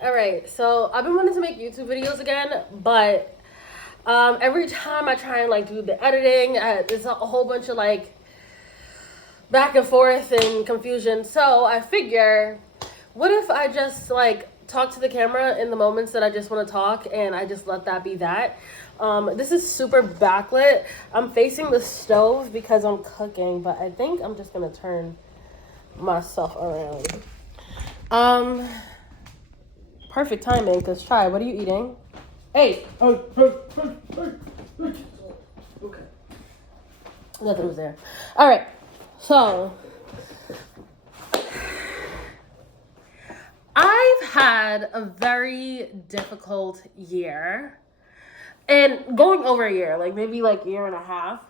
All right, so I've been wanting to make YouTube videos again, but every time I try and like do the editing, there's a whole bunch of like back and forth and confusion. So I figure, what if I just like talk to the camera in the moments that I just want to talk, and I just let that be that. This is super backlit. I'm facing the stove because I'm cooking, but I think I'm just gonna turn myself around. Um, Perfect timing. Cause try. What are you eating? Hey. Oh. Okay. Nothing was there. All right. So I've had a very difficult year, and going over a year, like maybe like year and a half.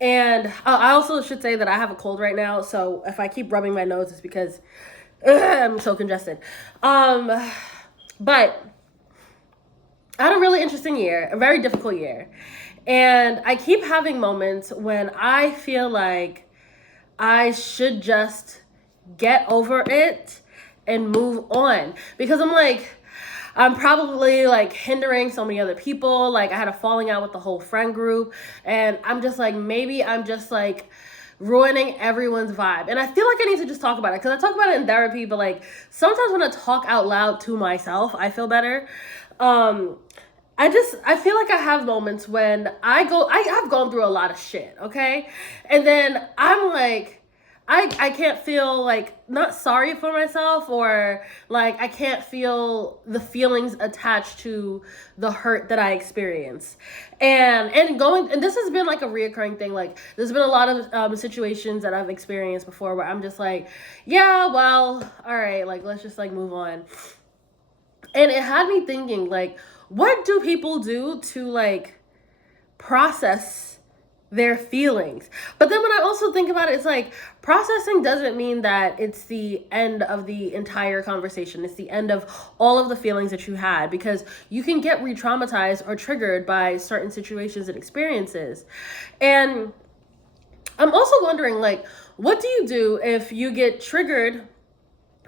And I also should say that I have a cold right now, so if I keep rubbing my nose, it's because I'm so congested. But I had a really interesting year, a very difficult year. And I keep having moments when I feel like I should just get over it and move on. Because I'm probably like hindering so many other people. Like, I had a falling out with the whole friend group. And I'm just like, maybe I'm just like ruining everyone's vibe. And I feel like I need to just talk about it. Because I talk about it in therapy, but like sometimes when I talk out loud to myself, I feel better. Um, I feel like I have moments when I've gone through a lot of shit, okay? And then I'm like, I can't feel like not sorry for myself, or like I can't feel the feelings attached to the hurt that I experienced. And this has been like a reoccurring thing. Like, there's been a lot of situations that I've experienced before where I'm just like, yeah, well, all right, like let's just like move on. And it had me thinking, like, what do people do to like process their feelings? But then when I also think about it, it's like processing doesn't mean that it's the end of the entire conversation. It's the end of all of the feelings that you had, because you can get re-traumatized or triggered by certain situations and experiences. And I'm also wondering, like, what do you do if you get triggered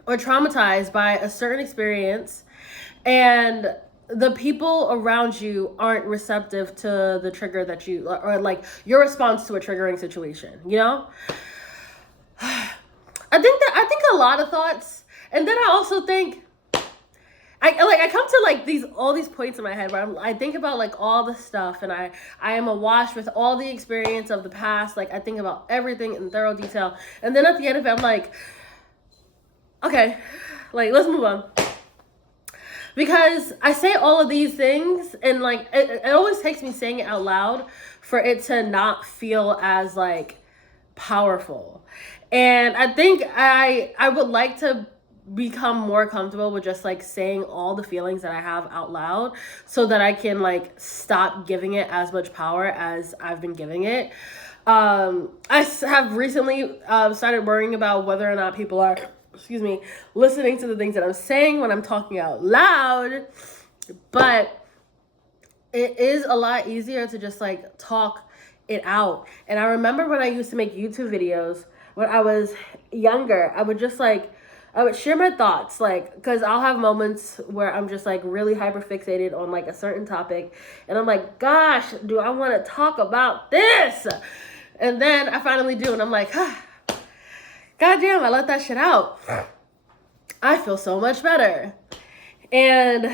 or traumatized by a certain experience, and the people around you aren't receptive to the trigger that you, or like your response to a triggering situation, you know? I think a lot of thoughts. And then I also think I come to like all these points in my head where I think about like all the stuff, and I am awash with all the experience of the past. Like, I think about everything in thorough detail, and then at the end of it, I'm like, okay, like let's move on. Because I say all of these things, and like it always takes me saying it out loud for it to not feel as like powerful. And I think I would like to become more comfortable with just like saying all the feelings that I have out loud, so that I can like stop giving it as much power as I've been giving it. I have recently started worrying about whether or not people are, excuse me, listening to the things that I'm saying when I'm talking out loud. But it is a lot easier to just like talk it out. And I remember when I used to make YouTube videos when I was younger, I would share my thoughts, like, because I'll have moments where I'm just like really hyper fixated on like a certain topic, and I'm like, gosh, do I want to talk about this? And then I finally do, and I'm like, God damn, I let that shit out. I feel so much better. And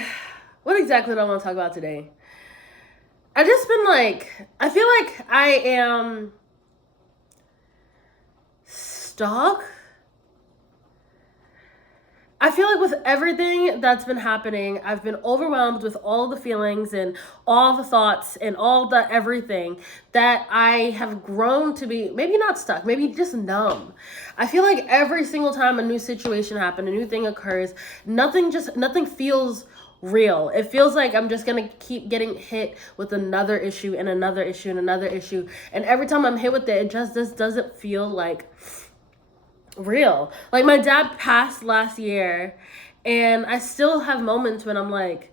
what exactly do I want to talk about today? I just been like, I feel like I am stuck. I feel like with everything that's been happening, I've been overwhelmed with all the feelings and all the thoughts and all the everything, that I have grown to be maybe not stuck, maybe just numb. I feel like every single time a new situation happens, a new thing occurs, nothing feels real. It feels like I'm just gonna keep getting hit with another issue and another issue and another issue. And every time I'm hit with it, it just doesn't feel like real. Like, my dad passed last year, and I still have moments when I'm like,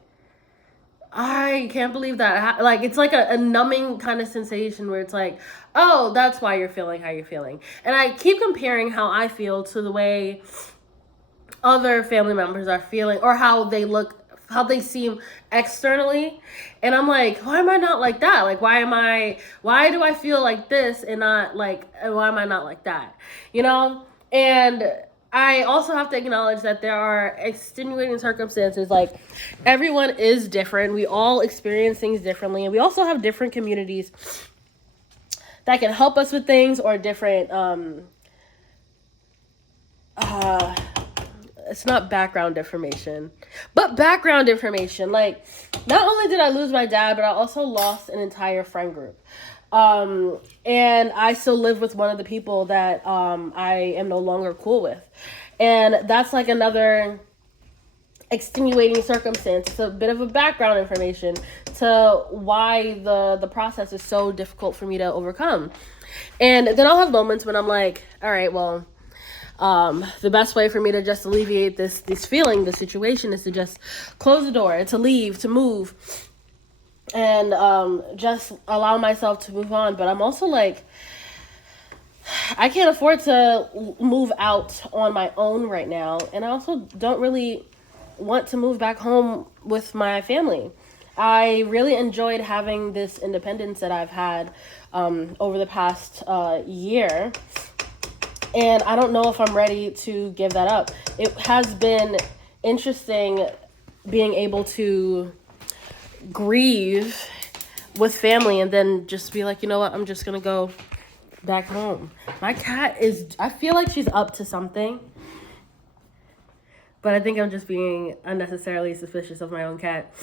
I can't believe that. Like, it's like a numbing kind of sensation where it's like, oh, that's why you're feeling how you're feeling. And I keep comparing how I feel to the way other family members are feeling or how they look, how they seem externally. And I'm like, why am I not like that? Like, why do I feel like this and not like, why am I not like that? You know? And I also have to acknowledge that there are extenuating circumstances. Like, everyone is different. We all experience things differently. And we also have different communities that can help us with things, or different, it's not background information, but background information. Like, not only did I lose my dad, but I also lost an entire friend group. And I still live with one of the people that I am no longer cool with. And that's like another extenuating circumstance. It's a bit of a background information to why the process is so difficult for me to overcome. And then I'll have moments when I'm like, all right, well, the best way for me to just alleviate this feeling, the situation, is to just close the door, to leave, to move, and just allow myself to move on. But I'm also like, I can't afford to move out on my own right now, and I also don't really want to move back home with my family. I really enjoyed having this independence that I've had over the past year, and I don't know if I'm ready to give that up. It has been interesting being able to grieve with family and then just be like, you know what, I'm just gonna go back home. My cat I feel like she's up to something, but I think I'm just being unnecessarily suspicious of my own cat.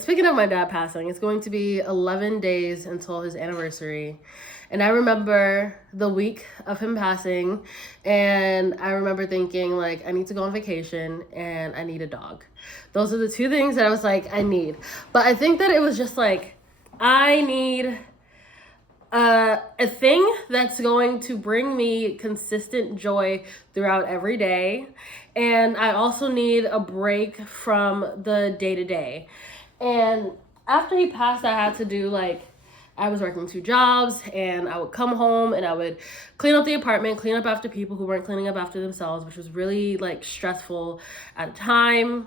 Speaking of my dad passing, it's going to be 11 days until his anniversary. And I remember the week of him passing, and I remember thinking, like, I need to go on vacation and I need a dog. Those are the two things that I was like, I need. But I think that it was just like, I need a thing that's going to bring me consistent joy throughout every day. And I also need a break from the day-to-day. And after he passed, I had to do, like, I was working 2 jobs, and I would come home and I would clean up the apartment, clean up after people who weren't cleaning up after themselves, which was really, like, stressful at the time.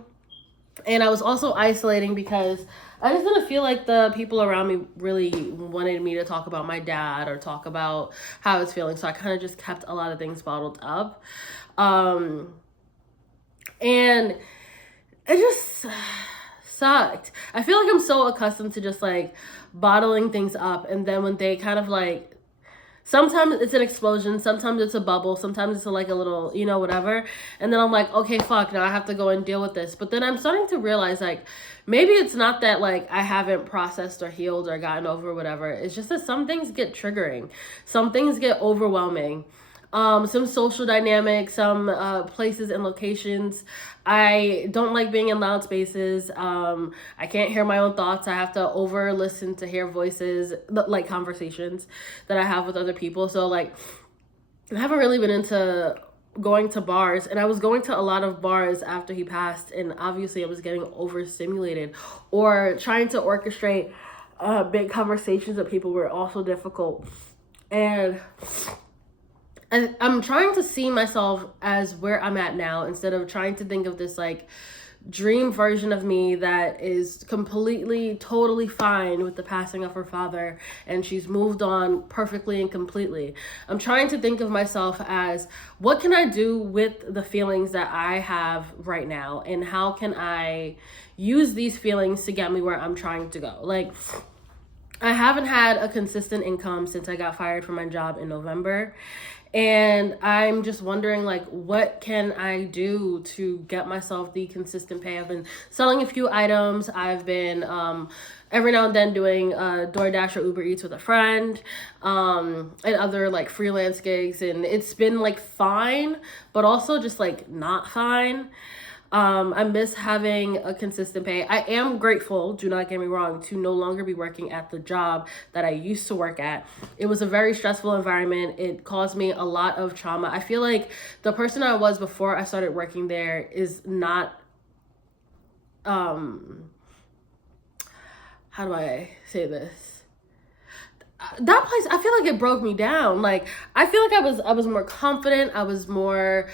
And I was also isolating because I just didn't feel like the people around me really wanted me to talk about my dad or talk about how I was feeling. So I kind of just kept a lot of things bottled up. And it just sucked. I feel like I'm so accustomed to just like bottling things up. And then when they kind of like, sometimes it's an explosion, sometimes it's a bubble, sometimes it's like a little, you know, whatever. And then I'm like, okay, fuck, now I have to go and deal with this. But then I'm starting to realize, like, maybe it's not that, like, I haven't processed or healed or gotten over whatever. It's just that some things get triggering. Some things get overwhelming. Some social dynamics, some places and locations. I don't like being in loud spaces. I can't hear my own thoughts. I have to over listen to hear voices, like conversations that I have with other people. So like, I haven't really been into going to bars, and I was going to a lot of bars after he passed, and obviously I was getting overstimulated, or trying to orchestrate big conversations with people were also difficult. And I'm trying to see myself as where I'm at now, instead of trying to think of this like dream version of me that is completely, totally fine with the passing of her father, and she's moved on perfectly and completely. I'm trying to think of myself as, what can I do with the feelings that I have right now, and how can I use these feelings to get me where I'm trying to go? Like, I haven't had a consistent income since I got fired from my job in November. And I'm just wondering, like, what can I do to get myself the consistent pay? I've been selling a few items. I've been every now and then doing DoorDash or Uber Eats with a friend, and other like freelance gigs. And it's been like fine, but also just like not fine. I miss having a consistent pay. I am grateful, do not get me wrong, to no longer be working at the job that I used to work at. It was a very stressful environment. It caused me a lot of trauma. I feel like the person I was before I started working there is not, how do I say this? that place, I feel like it broke me down. Like, I feel like I was more confident. I was more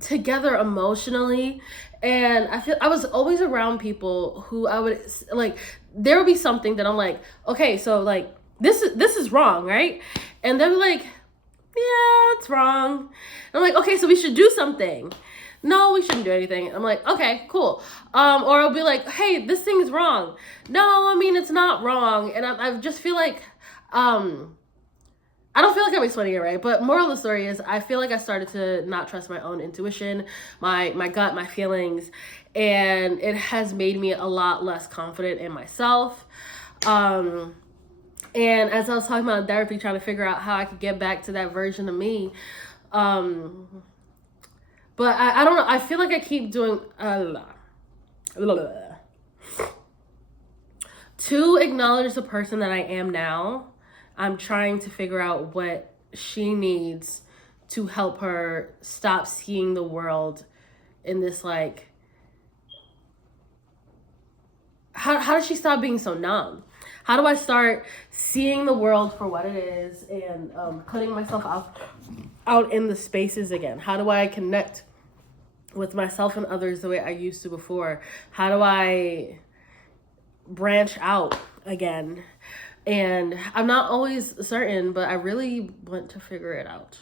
together emotionally. And I feel I was always around people who I would like, there would be something that I'm like, okay, so like this is wrong, right? And they're like, yeah, it's wrong. And I'm like, okay, so we should do something. No, we shouldn't do anything. I'm like, okay, cool. Or I'll be like, hey, this thing is wrong. No, I mean, it's not wrong. And I just feel like, I don't feel like I'm explaining it right, but moral of the story is I feel like I started to not trust my own intuition, my gut, my feelings, and it has made me a lot less confident in myself. And as I was talking about in therapy, trying to figure out how I could get back to that version of me, but I don't know. I feel like I keep doing to acknowledge the person that I am now. I'm trying to figure out what she needs to help her stop seeing the world in this, like, how does she stop being so numb? How do I start seeing the world for what it is and putting myself out in the spaces again? How do I connect with myself and others the way I used to before? How do I branch out again? And I'm not always certain, but I really want to figure it out.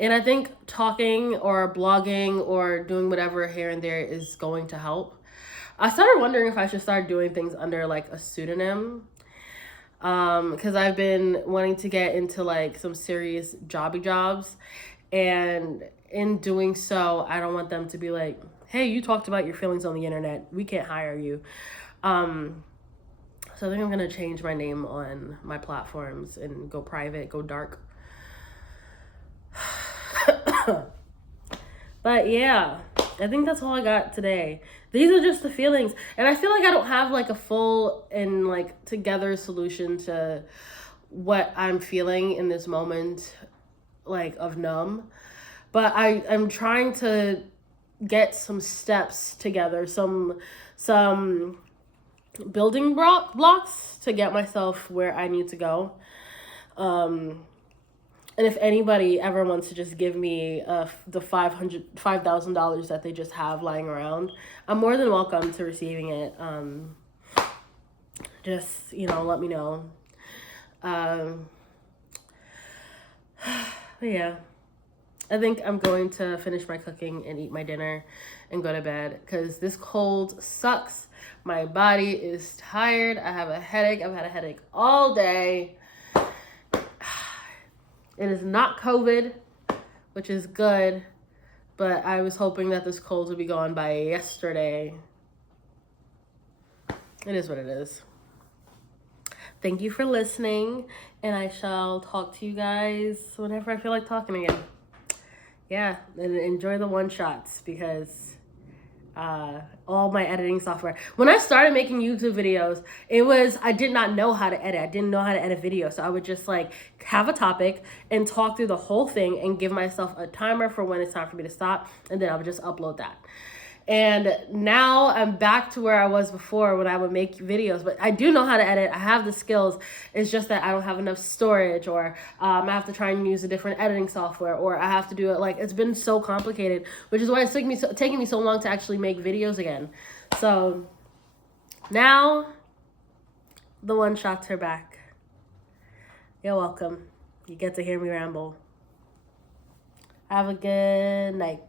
And I think talking or blogging or doing whatever here and there is going to help. I started wondering if I should start doing things under like a pseudonym. Because I've been wanting to get into like some serious jobs. And in doing so, I don't want them to be like, hey, you talked about your feelings on the internet. We can't hire you. So I think I'm going to change my name on my platforms and go private, go dark. But yeah, I think that's all I got today. These are just the feelings. And I feel like I don't have like a full and like together solution to what I'm feeling in this moment, like of numb. But I'm trying to get some steps together, some building blocks to get myself where I need to go. And if anybody ever wants to just give me the $5,000 that they just have lying around, I'm more than welcome to receiving it. Just, let me know. Yeah. I think I'm going to finish my cooking and eat my dinner and go to bed because this cold sucks. My body is tired. I have a headache. I've had a headache all day. It is not COVID, which is good, but I was hoping that this cold would be gone by yesterday. It is what it is. Thank you for listening, and I shall talk to you guys whenever I feel like talking again. Yeah, and enjoy the one-shots because all my editing software. When I started making YouTube videos, I did not know how to edit. I didn't know how to edit video. So I would just like have a topic and talk through the whole thing and give myself a timer for when it's time for me to stop. And then I would just upload that. And now I'm back to where I was before when I would make videos, but I do know how to edit. I have the skills. It's just that I don't have enough storage, or I have to try and use a different editing software, or I have to do it like, it's been so complicated, which is why it's taking me so long to actually make videos again. So now the one-shots are back. You're welcome. You get to hear me ramble. Have a good night.